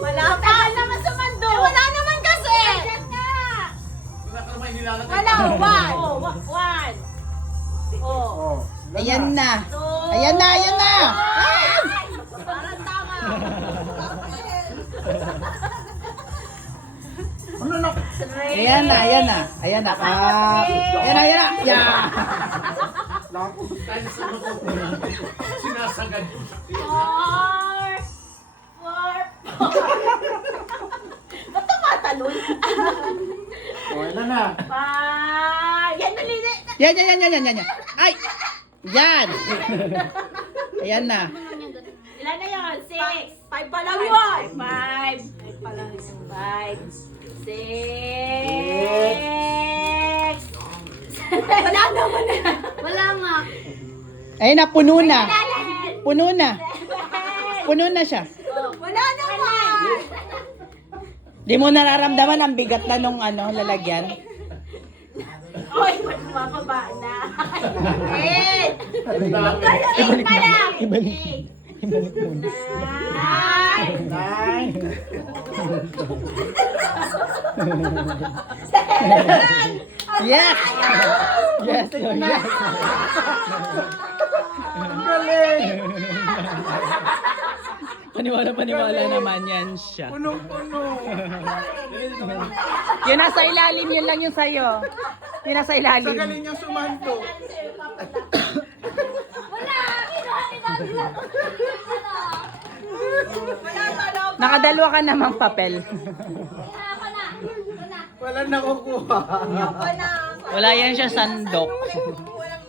Wala pa naman sumando. Wala naman kasi. Wala, one. One. Oh. Ayan na. Two. Ayan na, ayan na. Parang tama. Three. Ayan na, ayan na. Ayan na. Ayan na, ayan na. Yeah. Sinasagad. Four. Ba't tumatalon? Wala na. Five. Yan, malilit. Yan, yan, yan, yan, yan, yan. Ay! Yan! Ayan na. Ilan na yun? Six. Five pa lang yun. Five. Five pa lang yun. Five. Six. Wala naman na. Wala nga. Ayun na, puno na. Puno na. Puno na siya. Wala naman. Di mo nararamdaman ang bigat na nung lalagyan. Oy, mababa na. Eight. Eight pa lang. Ibalik. Ibalik muna. Nine. Yes! Yes, Lord, yes. Paniwala naman yan siya. Punong-puno. Yung nasa ilalim, yun lang yung sayo. Yung nasa Sa ilalim. galing niyang sumanto. Nakadalwa ka namang papel. Wala nakukuha. Wala yan siya sandok.